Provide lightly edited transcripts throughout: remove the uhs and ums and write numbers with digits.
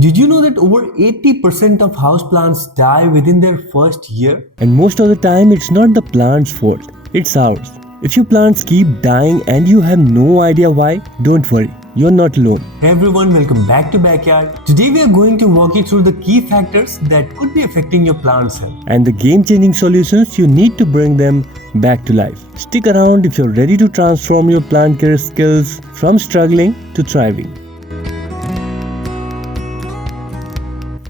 Did you know that over 80% of houseplants die within their first year? And most of the time, it's not the plant's fault, it's ours. If your plants keep dying and you have no idea why, don't worry, you're not alone. Hey everyone, welcome back to Backyard. Today we are going to walk you through the key factors that could be affecting your plant's health. And the game-changing solutions you need to bring them back to life. Stick around if you're ready to transform your plant care skills from struggling to thriving.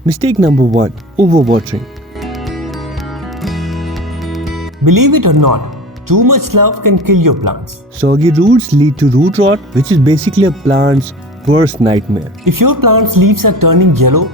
Mistake number 1. Overwatering. Believe it or not, too much love can kill your plants. Soggy roots lead to root rot, which is basically a plant's worst nightmare. If your plant's leaves are turning yellow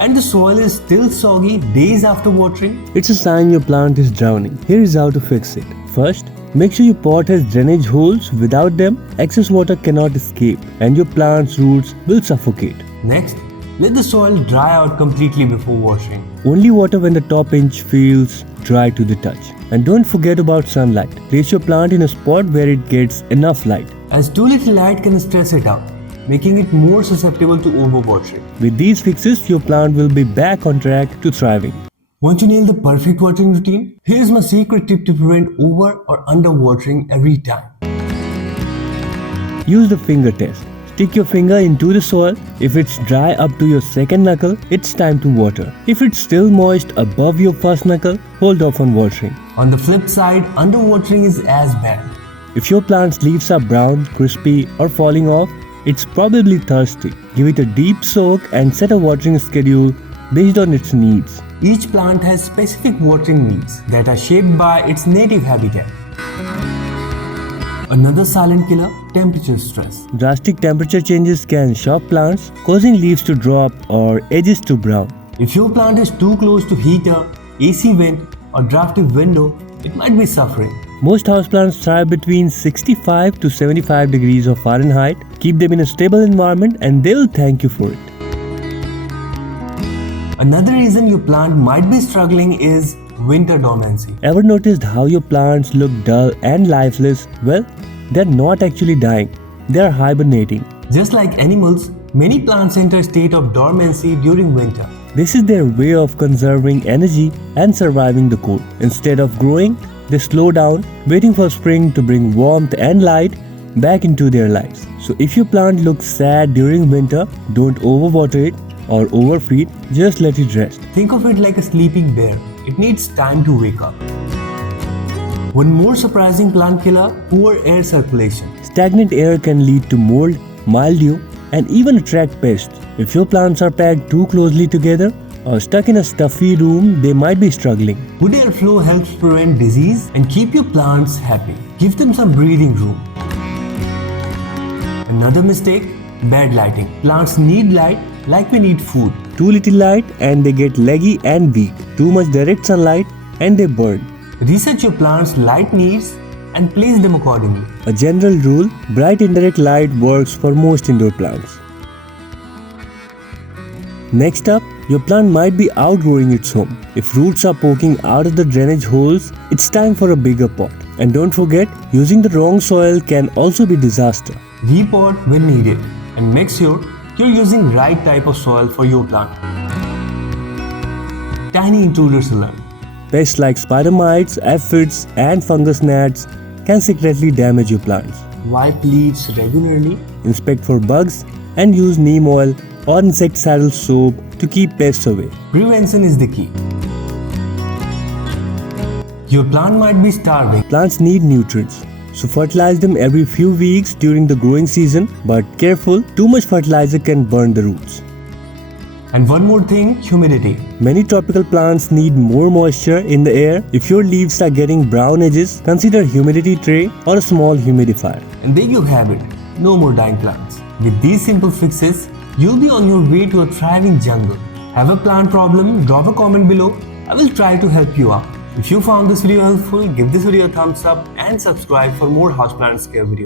and the soil is still soggy days after watering, it's a sign your plant is drowning. Here is how to fix it. First, make sure your pot has drainage holes. Without them, excess water cannot escape and your plant's roots will suffocate. Next, let the soil dry out completely before washing. Only water when the top inch feels dry to the touch. And don't forget about sunlight. Place your plant in a spot where it gets enough light, as too little light can stress it out, making it more susceptible to overwatering. With these fixes, your plant will be back on track to thriving. Want to nail the perfect watering routine? Here's my secret tip to prevent over or under watering every time. Use the finger test. Stick your finger into the soil. If it's dry up to your second knuckle, it's time to water. If it's still moist above your first knuckle, hold off on watering. On the flip side, underwatering is as bad. If your plant's leaves are brown, crispy, or falling off, it's probably thirsty. Give it a deep soak and set a watering schedule based on its needs. Each plant has specific watering needs that are shaped by its native habitat. Another silent killer, temperature stress. Drastic temperature changes can shock plants, causing leaves to drop or edges to brown. If your plant is too close to heater, AC vent, or drafty window, it might be suffering. Most houseplants thrive between 65 to 75 degrees of Fahrenheit. Keep them in a stable environment and they'll thank you for it. Another reason your plant might be struggling is winter dormancy. Ever noticed how your plants look dull and lifeless? Well, they're not actually dying, they're hibernating. Just like animals, many plants enter a state of dormancy during winter. This is their way of conserving energy and surviving the cold. Instead of growing, they slow down, waiting for spring to bring warmth and light back into their lives. So if your plant looks sad during winter, don't overwater it or overfeed, just let it rest. Think of it like a sleeping bear. It needs time to wake up. One more surprising plant killer, poor air circulation. Stagnant air can lead to mold, mildew, and even attract pests. If your plants are packed too closely together or stuck in a stuffy room, they might be struggling. Good airflow helps prevent disease and keep your plants happy. Give them some breathing room. Another mistake, bad lighting. Plants need light like we need food. Too little light and they get leggy and weak. Too much direct sunlight and they burn. Research your plant's light needs and place them accordingly. A general rule, bright indirect light works for most indoor plants. Next up, your plant might be outgrowing its home. If roots are poking out of the drainage holes, it's time for a bigger pot. And don't forget, using the wrong soil can also be disaster. Repot when needed and make sure you're using right type of soil for your plant. Tiny intruders alert. Pests like spider mites, aphids, and fungus gnats can secretly damage your plants. Wipe leaves regularly. Inspect for bugs and use neem oil or insecticidal soap to keep pests away. Prevention is the key. Your plant might be starving. Plants need nutrients, so fertilize them every few weeks during the growing season, but careful, too much fertilizer can burn the roots. And one more thing, humidity. Many tropical plants need more moisture in the air. If your leaves are getting brown edges, consider humidity tray or a small humidifier. And there you have it, no more dying plants. With these simple fixes, you'll be on your way to a thriving jungle. Have a plant problem? Drop a comment below. I will try to help you out. If you found this video helpful, give this video a thumbs up and subscribe for more houseplant care videos.